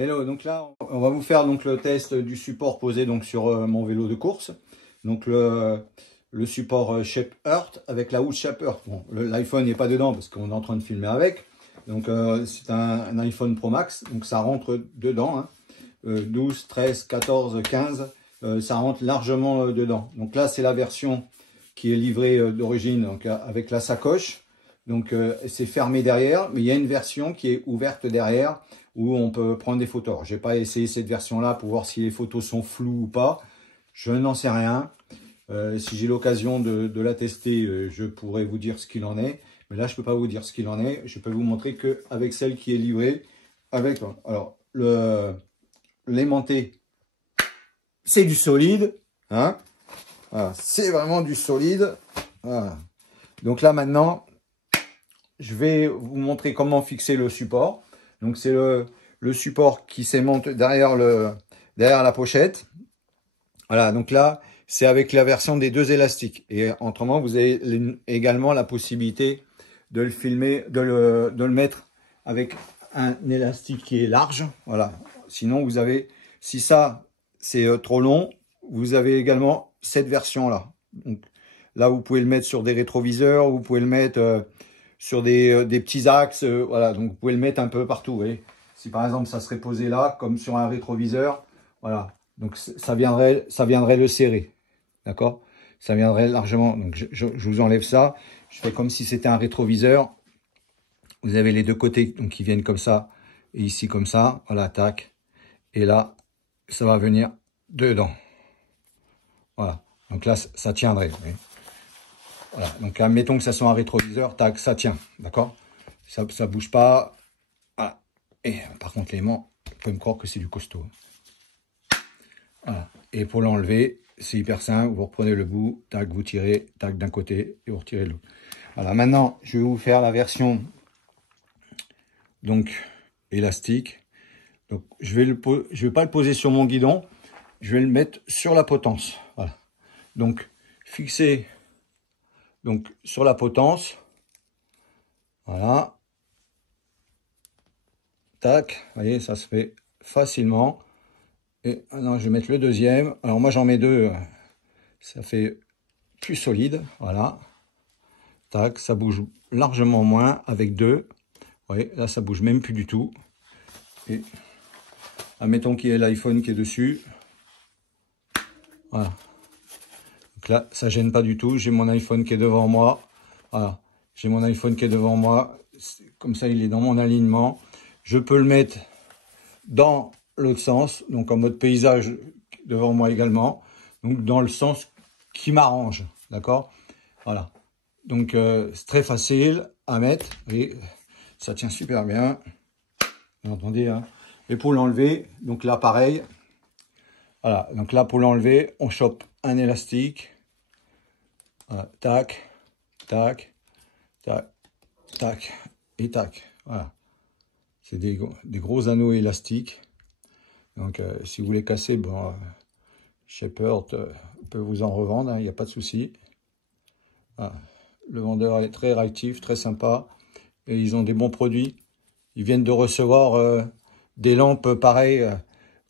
Hello, donc là, on va vous faire donc le test du support posé donc sur mon vélo de course. Donc le support Shape Earth avec la housse Shape Earth. Bon, l'iPhone n'est pas dedans parce qu'on est en train de filmer avec. Donc c'est un iPhone Pro Max, donc ça rentre dedans. Hein. 12, 13, 14, 15, ça rentre largement dedans. Donc là, c'est la version qui est livrée d'origine, donc avec la sacoche. Donc c'est fermé derrière, mais il y a une version qui est ouverte derrière où on peut prendre des photos. Je n'ai pas essayé cette version-là pour voir si les photos sont floues ou pas. Je n'en sais rien. Si j'ai l'occasion de la tester, je pourrais vous dire ce qu'il en est. Mais là, je ne peux pas vous dire ce qu'il en est. Je peux vous montrer qu'avec celle qui est livrée, avec alors l'aimanté, c'est du solide. Hein, voilà, c'est vraiment du solide. Voilà. Donc là, maintenant, je vais vous montrer comment fixer le support. Donc c'est le support qui s'aimante derrière la pochette. Voilà, donc là, c'est avec la version des deux élastiques. Et autrement, vous avez également la possibilité de le filmer, de le mettre avec un élastique qui est large. Voilà. Sinon, vous avez, si ça, c'est trop long, vous avez également cette version-là. Donc là, vous pouvez le mettre sur des rétroviseurs, vous pouvez le mettre sur des petits axes. Voilà, donc vous pouvez le mettre un peu partout. Vous voyez. Si par exemple, ça serait posé là, comme sur un rétroviseur, voilà. Donc ça viendrait le serrer, d'accord? Ça viendrait largement. Donc je vous enlève ça. Je fais comme si c'était un rétroviseur. Vous avez les deux côtés donc qui viennent comme ça et ici comme ça. Voilà, tac. Et là, ça va venir dedans. Voilà. Donc là, ça tiendrait. Voilà. Donc admettons que ça soit un rétroviseur, tac, ça tient, d'accord? Ça bouge pas. Voilà. Et par contre, l'aimant, vous pouvez me croire que c'est du costaud. Voilà. Et pour l'enlever, c'est hyper simple. Vous reprenez le bout, tac, vous tirez, tac, d'un côté et vous retirez l'autre. Voilà. Maintenant, je vais vous faire la version donc élastique. Donc, je vais pas le poser sur mon guidon. Je vais le mettre sur la potence. Voilà. Donc, fixé donc sur la potence. Voilà. Tac. Vous voyez, ça se fait facilement. Et maintenant, je vais mettre le deuxième. Alors moi, j'en mets deux. Ça fait plus solide. Voilà. Tac, ça bouge largement moins avec deux. Vous voyez, là, ça bouge même plus du tout. Et admettons qu'il y ait l'iPhone qui est dessus. Voilà. Donc là, ça gêne pas du tout. J'ai mon iPhone qui est devant moi. Voilà. J'ai mon iPhone qui est devant moi. Comme ça, il est dans mon alignement. Je peux le mettre dans l'autre sens, donc en mode paysage devant moi également, donc dans le sens qui m'arrange, d'accord? Voilà, donc c'est très facile à mettre, et ça tient super bien, vous entendez, hein? Et pour l'enlever, donc là pareil, voilà, donc là pour l'enlever, on chope un élastique, voilà, tac, tac, tac, tac, et tac, voilà, c'est des gros anneaux élastiques. Donc, si vous voulez casser, bon, Shape Earth peut vous en revendre, il n'y a pas de souci. Voilà. Le vendeur est très réactif, très sympa. Et ils ont des bons produits. Ils viennent de recevoir des lampes pareilles,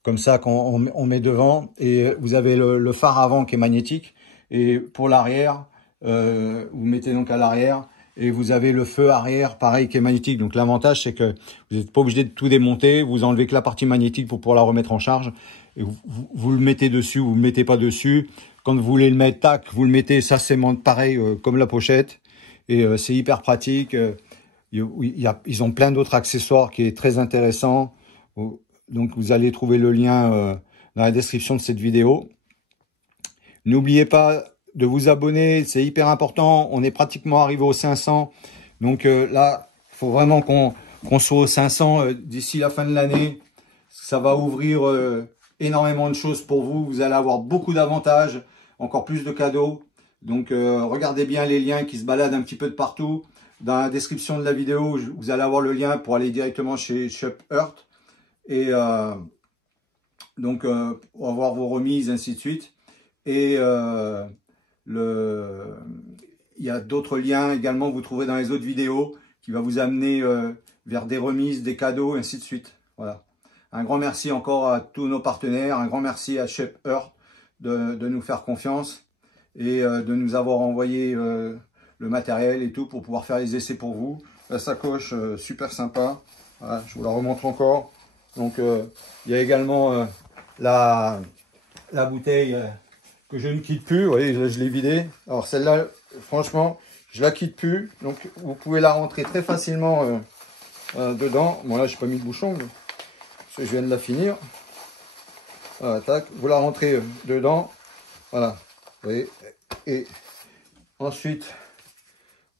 comme ça, qu'on met devant. Et vous avez le phare avant qui est magnétique. Et pour l'arrière, vous mettez donc à l'arrière. Et vous avez le feu arrière, pareil, qui est magnétique. Donc l'avantage, c'est que vous n'êtes pas obligé de tout démonter. Vous enlevez que la partie magnétique pour pouvoir la remettre en charge. Et vous le mettez dessus, vous ne le mettez pas dessus. Quand vous voulez le mettre, tac, vous le mettez, ça s'aimante pareil, comme la pochette. Et c'est hyper pratique. Ils ont plein d'autres accessoires qui est très intéressant. Donc vous allez trouver le lien dans la description de cette vidéo. N'oubliez pas de vous abonner, c'est hyper important. On est pratiquement arrivé aux 500. Donc là, il faut vraiment qu'on soit aux 500 d'ici la fin de l'année. Ça va ouvrir énormément de choses pour vous. Vous allez avoir beaucoup d'avantages, encore plus de cadeaux. Donc regardez bien les liens qui se baladent un petit peu de partout. Dans la description de la vidéo, vous allez avoir le lien pour aller directement chez Shape Earth. Et donc pour avoir vos remises, ainsi de suite. Et il y a d'autres liens également que vous trouverez dans les autres vidéos qui va vous amener vers des remises, des cadeaux, ainsi de suite. Voilà. Un grand merci encore à tous nos partenaires. Un grand merci à Shape Earth de nous faire confiance et de nous avoir envoyé le matériel et tout pour pouvoir faire les essais pour vous. La sacoche super sympa. Voilà, je vous la remontre encore. Donc il y a également la bouteille que je ne quitte plus. Vous voyez, là, je l'ai vidée. Alors celle-là, franchement, je la quitte plus. Donc vous pouvez la rentrer très facilement dedans. Bon là, je n'ai pas mis de bouchon, mais parce que je viens de la finir. Voilà, tac. Vous la rentrez dedans. Voilà. Vous voyez. Et ensuite,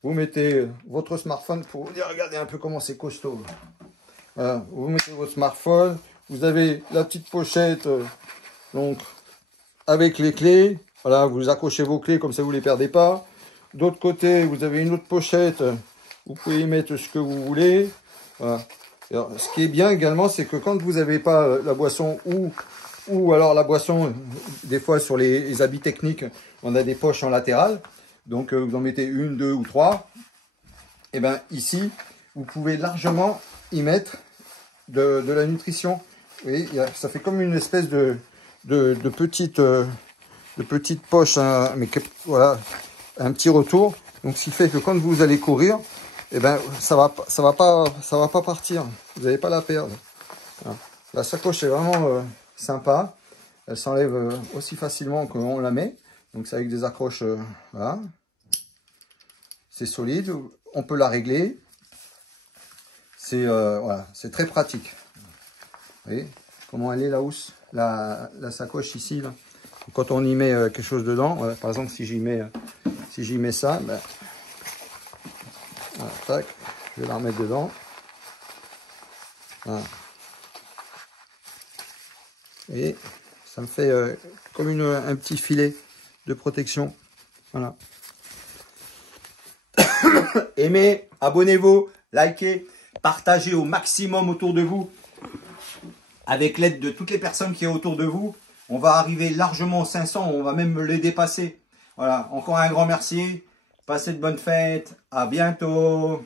vous mettez votre smartphone pour vous dire, regardez un peu comment c'est costaud. Voilà. Vous mettez votre smartphone. Vous avez la petite pochette. Donc, avec les clés. Voilà, vous accrochez vos clés, comme ça vous ne les perdez pas. D'autre côté, vous avez une autre pochette. Vous pouvez y mettre ce que vous voulez. Voilà. Alors, ce qui est bien également, c'est que quand vous n'avez pas la boisson ou alors la boisson, des fois sur les habits techniques, on a des poches en latéral. Donc, vous en mettez une, deux ou trois. Et bien ici, vous pouvez largement y mettre de la nutrition. Vous voyez, ça fait comme une espèce de petite poche, hein, mais voilà, un petit retour. Donc, ce qui fait que quand vous allez courir, eh ben, ça va pas partir. Vous n'allez pas la perdre. Voilà. La sacoche est vraiment sympa. Elle s'enlève aussi facilement qu'on la met. Donc, c'est avec des accroches. Voilà. C'est solide. On peut la régler. C'est voilà, c'est très pratique. Vous voyez comment elle est la housse, la sacoche ici. Là. Quand on y met quelque chose dedans, voilà, par exemple, si j'y mets ça, ben, voilà, tac, je vais la remettre dedans. Voilà. Et ça me fait comme un petit filet de protection. Voilà. Aimez, abonnez-vous, likez, partagez au maximum autour de vous. Avec l'aide de toutes les personnes qui sont autour de vous, on va arriver largement aux 500, on va même les dépasser. Voilà, encore un grand merci. Passez de bonnes fêtes. À bientôt.